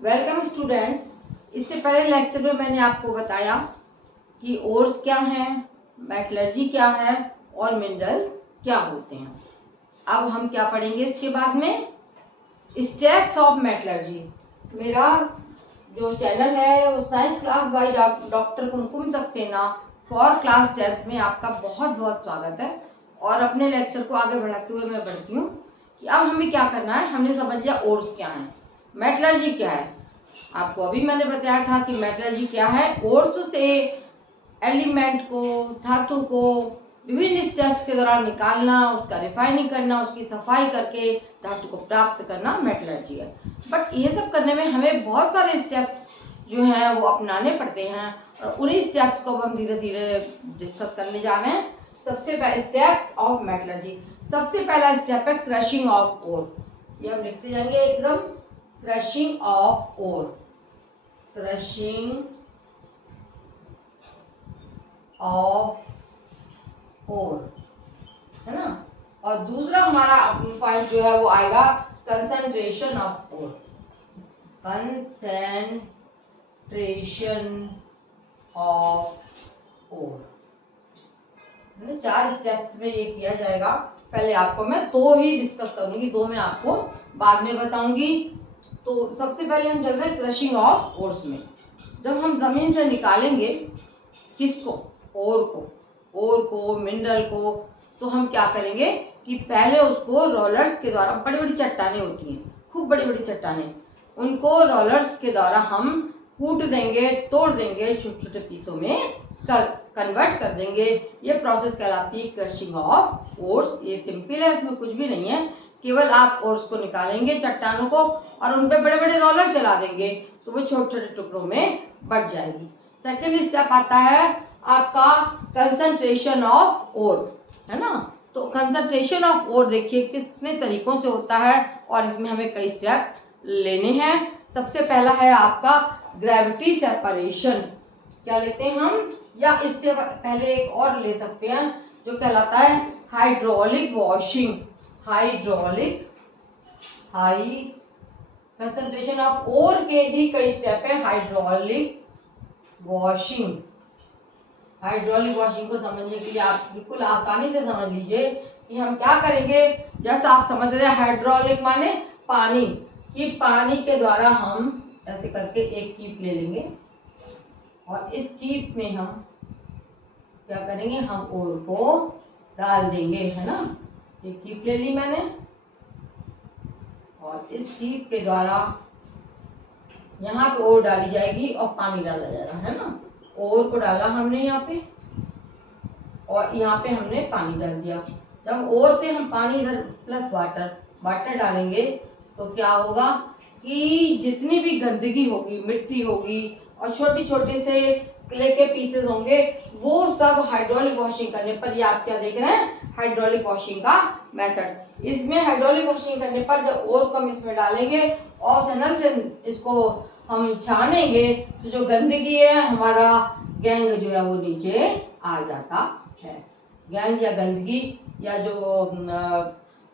Welcome students. इससे पहले lecture में मैंने आपको बताया कि ओर्स क्या हैं, मेटलर्जी क्या है और मिनरल्स क्या होते हैं। अब हम क्या पढ़ेंगे इसके बाद में, स्टेप्स ऑफ मेटलर्जी। मेरा जो चैनल है वो science class by doctor Kumkum Saxena for class 10th में आपका बहुत बहुत स्वागत है। और अपने लेक्चर को आगे बढ़ाते हुए मैं बढ़ती हूँ कि अब हमें क्या करना है। हमने समझ लिया ओर्स क्या है, मेटलर्जी क्या है। आपको अभी मैंने बताया था कि मेटलर्जी क्या है। ओर्स से एलिमेंट को, धातु को विभिन्न स्टेप्स के दौरान निकालना, उसका रिफाइनिंग करना, उसकी सफाई करके धातु को प्राप्त करना मेटलर्जी है। बट ये सब करने में हमें बहुत सारे स्टेप्स जो हैं वो अपनाने पड़ते हैं और उन्हीं स्टेप्स को हम धीरे धीरे डिस्कस करने जा रहे हैं। सबसे पहले स्टेप्स ऑफ मेटलर्जी, सबसे पहला स्टेप है क्रशिंग ऑफ ओर। ये हम लिखते जाएंगे एकदम, crushing of ore, crushing of ore, है ना। और दूसरा हमारा पॉइंट जो है वो आएगा concentration of ore, concentration of ore. 4 steps में ये किया जाएगा। पहले आपको मैं 2 ही डिस्कस करूंगी, 2 मैं आपको बाद में बताऊंगी। तो सबसे पहले हम चल रहे हैं क्रशिंग ऑफ ओर्स में। जब हम जमीन से निकालेंगे किसको, ओर को मिनरल को, तो हम क्या करेंगे कि पहले उसको रोलर्स के द्वारा, बड़ी बड़ी चट्टानें होती हैं, खूब बड़ी बड़ी चट्टानें, उनको रोलर्स के द्वारा हम कूट देंगे, तोड़ देंगे, छोटे छोटे पीसों में कन्वर्ट कर देंगे। ये प्रोसेस कहलाती है क्रशिंग ऑफ ओर्स। ये सिंपल है, इसमें कुछ भी नहीं है। केवल आप ओर्स को निकालेंगे चट्टानों को और उन पे बड़े बड़े रोलर चला देंगे तो वो छोटे छोटे टुकड़ों में बट जाएगी। सेकेंड स्टेप आता है आपका कंसंट्रेशन ऑफ ओर, है ना। तो कंसंट्रेशन ऑफ ओर देखिए कितने तरीकों से होता है और इसमें हमें कई स्टेप लेने हैं। सबसे पहला है आपका ग्रेविटी सेपरेशन। क्या लेते हैं हम, या इससे पहले एक और ले सकते हैं जो कहलाता है hydraulic washing. Concentration of ore के ही कई स्टेप है। हाइड्रोलिक वॉशिंग को समझने के लिए आप बिल्कुल आसानी से समझ लीजिए कि हम क्या करेंगे। जैसे आप समझ रहे हैं हाइड्रोलिक माने पानी, कि पानी के द्वारा हम ऐसे करके एक कीप ले लेंगे और इस कीप में हम क्या करेंगे, हम ओर को डाल देंगे, है ना। एक कीप ले ली मैंने और इस कीप के द्वारा यहाँ पे ओर डाली जाएगी और पानी डाला जाएगा, है ना। ओर को डाला हमने यहाँ पे और यहाँ पे हमने पानी डाल दिया। जब ओर से हम पानी इधर प्लस वाटर डालेंगे तो क्या होगा कि जितनी भी गंदगी होगी, मिट्टी होगी और छोटे छोटे से क्ले के पीसेस होंगे, वो सब हाइड्रोलिक वॉशिंग करने पर, ये आप क्या देख रहे हैं, हाइड्रोलिक वॉशिंग का मेथड। इसमें हाइड्रोलिक वॉशिंग करने पर जब ओर को हम इसमें डालेंगे और सनल से इसको हम छानेंगे तो जो गंदगी है, हमारा गैंग जो है वो नीचे आ जाता है। गैंग या गंदगी या जो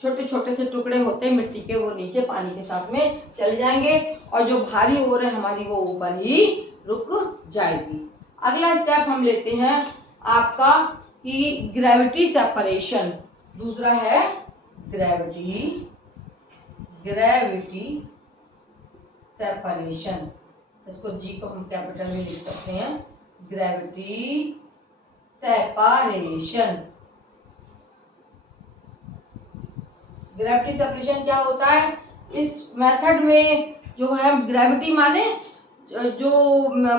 छोटे छोटे से टुकड़े होते हैं मिट्टी के, वो नीचे पानी के साथ में चले जाएंगे और जो भारी ओर है हमारी वो ऊपर ही रुक जाएगी। अगला स्टेप हम लेते हैं आपका कि ग्रेविटी सेपरेशन। दूसरा है ग्रेविटी सेपरेशन। इसको जी को हम कैपिटल में लिख सकते हैं, ग्रेविटी सेपरेशन। ग्रेविटी सेपरेशन क्या होता है, इस मेथड में जो है ग्रेविटी माने जो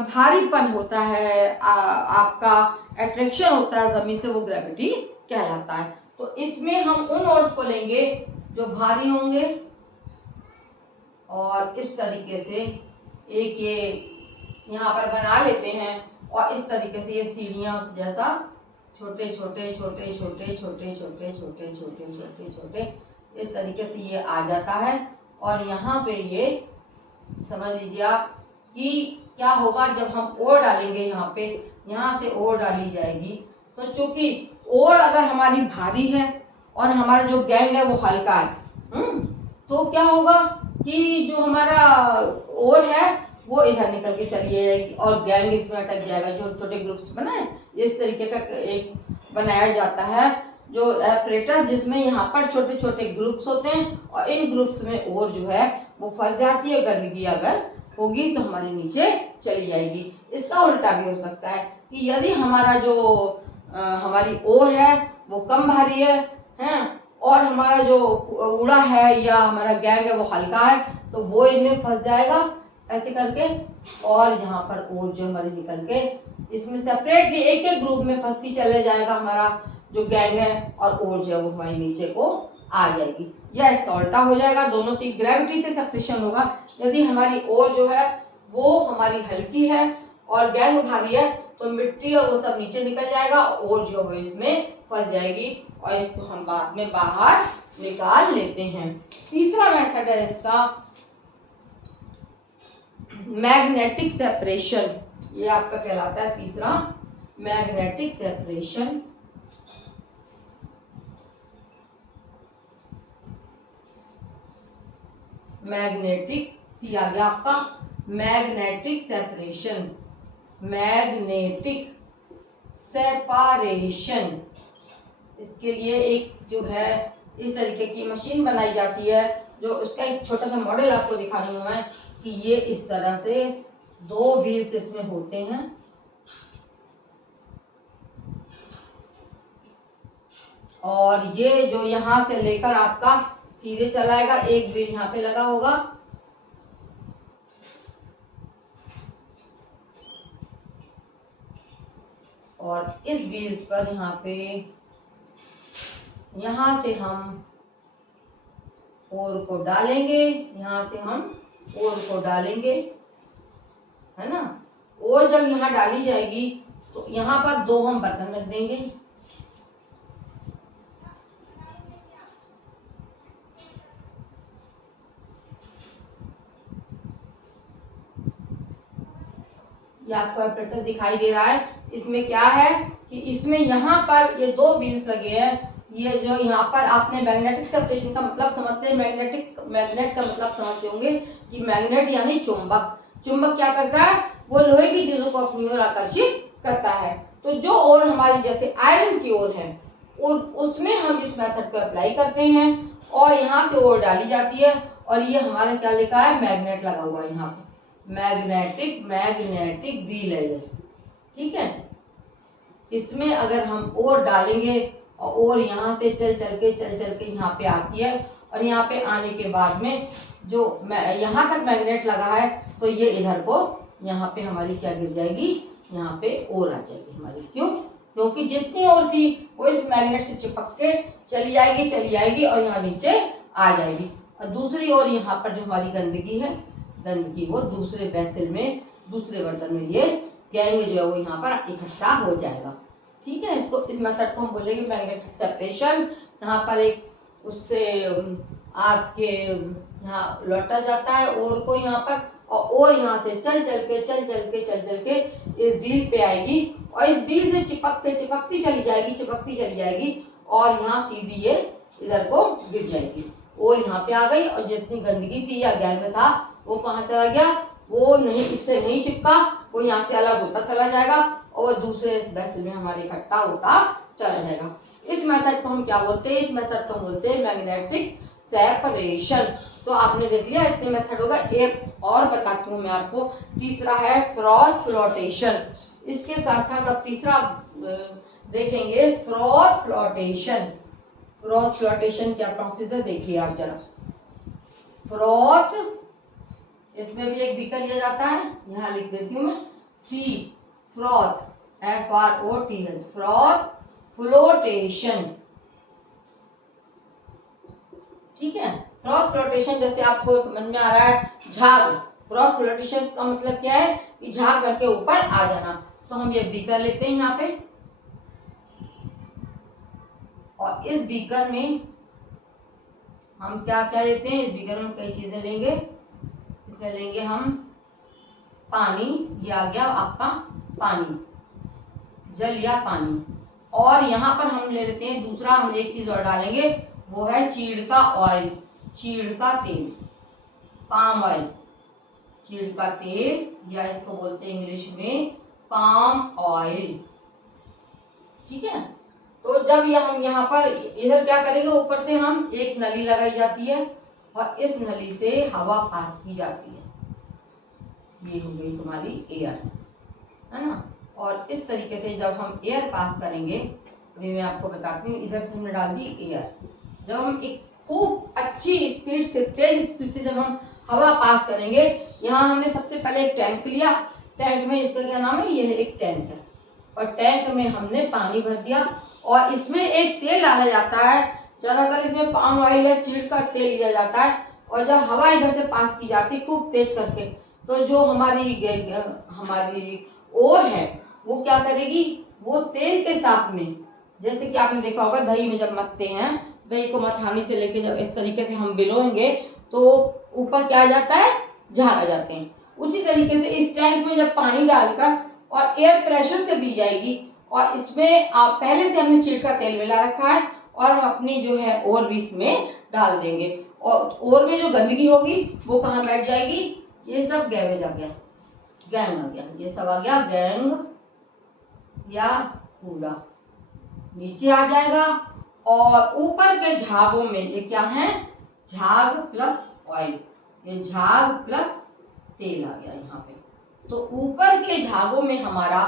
भारीपन होता है, आपका अट्रैक्शन होता है जमीन से, वो ग्रेविटी कहलाता है। तो इसमें हम उन ओर्स को लेंगे जो भारी होंगे और इस तरीके से एक ये यहाँ पर बना लेते हैं और इस तरीके से ये सीढ़ियाँ जैसा छोटे छोटे छोटे छोटे छोटे छोटे छोटे छोटे छोटे छोटे इस तरीके से ये आ जाता है। और यहाँ पे ये समझ लीजिए आप कि क्या होगा जब हम ओर डालेंगे, यहाँ पे यहाँ से ओर डाली जाएगी तो चूंकि ओर अगर हमारी भारी है और हमारा जो गैंग है वो हल्का है, तो क्या होगा कि जो हमारा ओर है वो इधर निकल के चली जाएगी और गैंग इसमें अटक जाएगा। छोटे छोटे ग्रुप्स बनाए, इस तरीके का एक बनाया जाता है जो एपरेटस, जिसमें यहाँ पर छोटे छोटे ग्रुप्स होते हैं और इन ग्रुप्स में और जो है वो फंस जाती है। गंदगी अगर होगी तो हमारे नीचे चली जाएगी। इसका उल्टा भी हो सकता है कि यदि हमारा जो हमारी ओर है वो कम भारी है और हमारा जो उड़ा है या हमारा गैंग है वो हल्का है, तो वो इनमें फंस जाएगा ऐसे करके, और यहाँ पर ओर जो हमारी निकल के इसमें सेपरेटली एक एक ग्रुप में फंसती चले जाएगा हमारा जो गैंग है, और ओर जो है वो हमारे नीचे को आ जाएगी। या इसका उल्टा हो जाएगा, दोनों की ग्रेविटी से सेपरेशन होगा। यदि हमारी ओर जो है वो हमारी हल्की है और गैंग भारी है तो मिट्टी और वो सब नीचे निकल जाएगा और जो है इसमें फंस जाएगी और इसको हम बाद में बाहर निकाल लेते हैं। तीसरा मेथड है इसका मैग्नेटिक सेपरेशन। ये आपका कहलाता है तीसरा मैग्नेटिक सेपरेशन। मैग्नेटिक सी आ गया आपका मैग्नेटिक सेपरेशन। मैग्नेटिक सेपरेशन इसके लिए एक जो है इस तरीके की मशीन बनाई जाती है, जो उसका एक छोटा सा मॉडल आपको दिखा रही हूं मैं कि ये इस तरह से दो व्हील्स इसमें होते हैं और ये जो यहां से लेकर आपका सीधे चलाएगा, एक व्हील यहाँ पे लगा होगा और इस व्हील्स पर यहाँ से हम ओर को डालेंगे, यहाँ से हम ओर को डालेंगे, है ना। ओर जब यहाँ डाली जाएगी तो यहाँ पर दो हम बटन रख देंगे, ये आपको ऑपरेटर दिखाई दे रहा है। इसमें क्या है कि इसमें यहाँ पर ये दो व्हील्स लगे हैं। ये जो यहाँ पर आपने मैग्नेटिक सेपरेशन का मतलब समझते हैं, मैग्नेट का मतलब समझते होंगे कि मैग्नेट यानी चुंबक। चुंबक क्या करता है, वो लोहे की चीजों को अपनी ओर आकर्षित करता है। तो जो ओर हमारी जैसे आयरन की ओर है और उसमें हम इस मेथड को अप्लाई करते हैं और यहाँ से ओर डाली जाती है और ये हमारा क्या लिखा है, मैग्नेट लगा हुआ है यहाँ पे, मैग्नेटिक व्हील है ये, ठीक है। इसमें अगर हम ओर डालेंगे और यहाँ से चल चल के यहाँ पे आती है और यहाँ पे आने के बाद में जो यहाँ तक मैग्नेट लगा है तो ये इधर को यहाँ पे हमारी क्या गिर जाएगी, यहाँ पे ओर आ जाएगी हमारी। क्यों? क्योंकि जितनी ओर थी वो इस मैग्नेट से चिपक के चली जाएगी और यहाँ नीचे आ जाएगी। और दूसरी ओर यहाँ पर जो हमारी गंदगी है, गंदगी वो दूसरे वेसल में, दूसरे बर्तन में ये गैंग जो है वो यहाँ पर इकट्ठा हो जाएगा, ठीक है। इसको इस मेथड को हम बोलेंगे मैग्नेटिक सेपरेशन। यहाँ पर एक उससे आपके यहाँ लौटा जाता है ओर को यहाँ पर, और यहाँ से चल चल के इस व्हील पे आएगी और इस व्हील से चिपकती चली जाएगी और यहाँ सीधी ये इधर को गिर जाएगी। और यहाँ पे आ गई और जितनी गंदगी थी या गैंग था वो कहाँ चला गया, वो नहीं, इससे नहीं चिपका, वो यहाँ से अलग होता चला जाएगा और दूसरे वेसल में हमारे इकट्ठा होता चला जाएगा। इस मेथड को हम क्या बोलते हैं, इस मेथड को हम बोलते हैं मैग्नेटिक सेपरेशन। तो आपने देख लिया इतने मेथड होगा। एक और बताती हूँ मैं आपको, तीसरा है फ्रॉथ फ्लोटेशन। इसके साथ साथ अब तीसरा देखेंगे फ्रॉथ फ्लोटेशन। फ्रॉथ फ्लोटेशन क्या प्रोसीजर देखिए आप जरा। फ्रॉथ, इसमें भी एक बीकर लिया जाता है, यहाँ लिख देती हूँ मैं सी, फ्रॉथ FROTH, फ्रॉथ फ्लोटेशन, ठीक है। फ्रॉथ फ्लोटेशन जैसे आपको समझ में आ रहा है, झाग। फ्रॉथ फ्लोटेशन का मतलब क्या है कि झाग बन के ऊपर आ जाना। तो हम ये बीकर लेते हैं यहाँ पे और इस बीकर में हम क्या क्या लेते हैं, इस बीकर में कई चीजें लेंगे। इसमें लेंगे हम पानी, ये आ गया आपका पानी, जल या पानी। और यहाँ पर हम ले लेते हैं दूसरा, हम एक चीज और डालेंगे, वो है चीड़ का ऑयल, चीड़ का तेल, पाम ऑयल, चीड़ का तेल या इसको बोलते हैं इंग्लिश में पाम ऑयल। ठीक है, तो जब ये हम यहाँ पर इधर क्या करेंगे, ऊपर से हम एक नली लगाई जाती है और इस नली से हवा पास की जाती है। ये हो गई तुम्हारी एयर, है ना। और इस तरीके से जब हम एयर पास करेंगे, अभी मैं आपको बताती हूँ, इधर से हमने डाल दी एयर। जब हम एक खूब अच्छी स्पीड से, तेज स्पीड से जब हम हवा पास करेंगे, यहाँ हमने सबसे पहले एक टैंक लिया। टैंक में इसका क्या नाम है, यह एक टैंक है, और टैंक में हमने पानी भर दिया और इसमें एक तेल डाला जाता है। ज्यादातर इसमें पाम ऑयल या चीड़ का तेल लिया जाता है, और जब हवा इधर से पास की जाती है खूब तेज करके, तो जो हमारी ओर है वो क्या करेगी, वो तेल के साथ में, जैसे कि आपने देखा होगा दही में जब मथते हैं, दही को मथानी से लेके जब इस तरीके से हम बिलोएंगे तो ऊपर क्या आ जाता है, झाग आ जाते हैं। उसी तरीके से इस टैंक में जब पानी डालकर और एयर प्रेशर से दी जाएगी, और इसमें आप पहले से हमने चीड़ का तेल मिला रखा है, और हम अपनी जो है ओर भी इसमें डाल देंगे, और ओर में जो गंदगी होगी वो कहाँ बैठ जाएगी, ये सब गैवेज आ गया, गैंग आ गया, ये सब आ गया गैंग या कूड़ा, नीचे आ जाएगा। और ऊपर के झागों में ये क्या है, झाग प्लस ऑयल, ये झाग प्लस तेल आ गया यहाँ पे। तो ऊपर के झागों में हमारा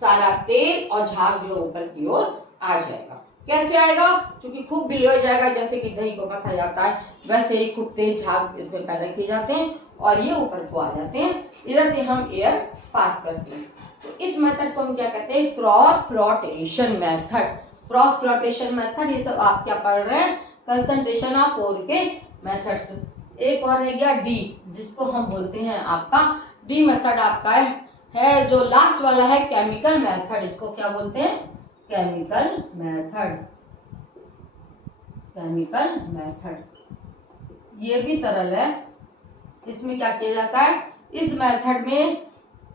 सारा तेल और झाग जो ऊपर की ओर आ जाएगा। कैसे आएगा, क्योंकि खूब बिलोया जाएगा, जैसे कि दही को मथा जाता है वैसे ही खूब तेज झाग इसमें पैदा किए जाते हैं और ये ऊपर को आ जाते हैं। इधर से हम एयर पास करते हैं। तो इस मेथड को हम क्या कहते हैं, froth flotation method. Froth flotation method, ये सब आप क्या पढ़ रहे हैं, कंसंट्रेशन ऑफ ओर के मेथड्स। एक और रह गया डी, जिसको हम बोलते हैं आपका डी मेथड आपका है जो लास्ट वाला है, केमिकल मेथड। इसको क्या बोलते हैं, केमिकल मेथड। केमिकल मेथड ये भी सरल है। इसमें क्या किया जाता है, इस मेथड में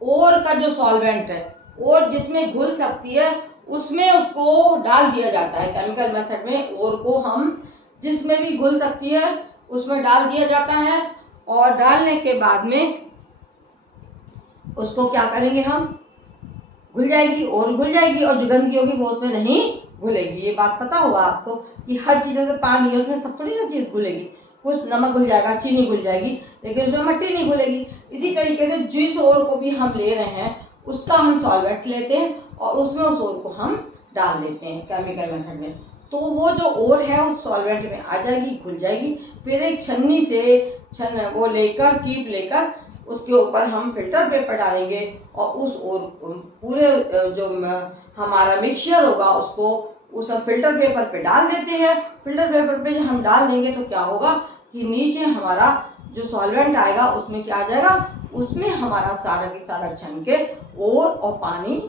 ओर का जो सॉल्वेंट है, ओर जिसमें घुल सकती है उसमें उसको डाल दिया जाता है। केमिकल मेथड में ओर को हम जिसमें भी घुल सकती है उसमें डाल दिया जाता है, और डालने के बाद में उसको क्या करेंगे, हम घुल जाएगी और घुल जाएगी, और जो गंदगी होगी वो उसमें नहीं घुलेगी। ये बात पता होगा आपको कि हर चीज़ जैसे पानी है उसमें सब थोड़ी ना चीज़ घुलेगी, कुछ नमक घुल जाएगा, चीनी घुल जाएगी, लेकिन उसमें मिट्टी नहीं घुलेगी। इसी तरीके से जिस ओर को भी हम ले रहे हैं उसका हम सॉल्वेंट लेते हैं और उसमें उस ओर को हम डाल देते हैं केमिकल मेथड में। तो वो जो ओर है उस सॉल्वेंट में आ जाएगी, घुल जाएगी। फिर एक छन्नी से वो लेकर कीप लेकर उसके ऊपर हम फिल्टर पेपर डालेंगे और उस ओर पूरे जो हमारा मिक्सचर होगा उसको उस फिल्टर पेपर पे डाल देते हैं। फिल्टर पेपर पे जब हम डाल देंगे तो क्या होगा कि नीचे हमारा जो सॉल्वेंट आएगा उसमें क्या आ जाएगा, उसमें हमारा सारा की सारा छन के ओर और पानी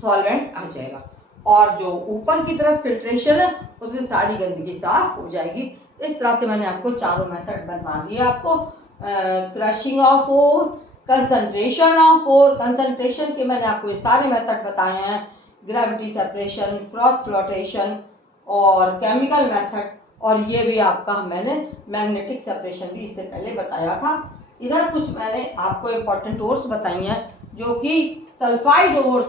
सॉल्वेंट आ जाएगा, और जो ऊपर की तरफ फिल्ट्रेशन है उसमें सारी गंदगी साफ हो जाएगी। इस तरह से मैंने आपको चारों मेथड बता दिए आपको, crushing of ore, concentration of ore, concentration के मैंने आपको ये सारे मेथड बताए हैं, ग्रेविटी सेपरेशन, फ्रॉथ फ्लोटेशन और केमिकल मेथड, और ये भी आपका मैंने मैग्नेटिक सेपरेशन भी इससे पहले बताया था। इधर कुछ मैंने आपको इम्पोर्टेंट ओर्स बताई हैं, जो कि सल्फाइड ओर्स,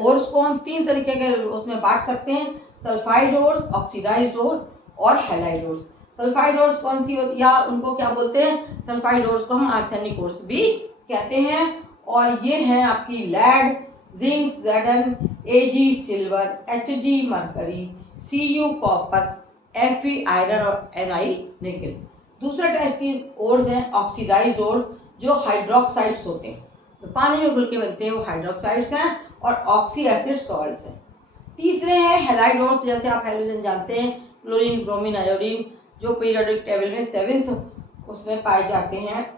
ओर्स को हम तीन तरीके के उसमें बांट सकते हैं, सल्फाइड ओर्स, ऑक्सीडाइज्ड ओर और हैलाइड ओर्स। सल्फाइड ओर्स कौन सी होती है, या उनको क्या बोलते हैं, सल्फाइड ओर्स को हम आर्सेनिक ओर्स भी कहते हैं, और ये हैं आपकी lead, zinc Zn, Ag silver, Hg mercury, Cu copper, Fe iron और Ni निकल। दूसरा टाइप की ओर्स हैं ऑक्सीडाइज्ड ओर्स, जो हाइड्रोक्साइड्स होते हैं, तो पानी में घुल के बनते हैं, वो हाइड्रोक्साइड्स हैं और ऑक्सी एसिड सॉल्ट्स हैं। तीसरे हैं हैलाइड ओर्स, जैसे आप हाइड्रोजन जानते हैं, क्लोरीन, ब्रोमीन, आयोडीन, जो पीरियोडिक टेबल में 7th उसमें पाए जाते हैं।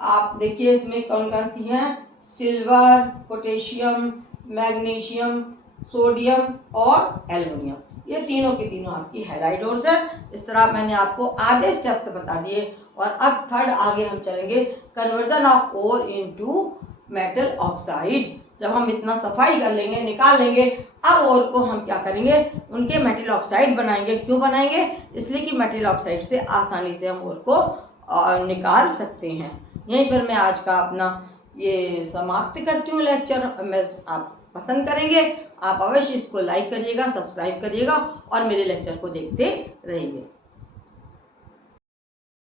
आप देखिए इसमें कौन कौन सी हैं, सिल्वर, पोटेशियम, मैग्नीशियम, सोडियम और एल्युमिनियम, ये तीनों की तीनों आपकी हैलाइड ओर्स है। इस तरह मैंने आपको आधे स्टेप्स बता दिए, और अब थर्ड आगे हम चलेंगे, conversion of ore into metal oxide. जब हम इतना सफाई कर लेंगे, निकाल लेंगे, अब ओर को हम क्या करेंगे, उनके मेटल ऑक्साइड बनाएंगे। क्यों बनाएंगे, इसलिए कि मेटल ऑक्साइड से आसानी से हम ओर को निकाल सकते हैं। यहीं पर मैं आज का अपना ये समाप्त करती हूँ लेक्चर। मैं आप पसंद करेंगे, आप अवश्य इसको लाइक करिएगा, सब्सक्राइब करिएगा और मेरे लेक्चर को देखते रहिए।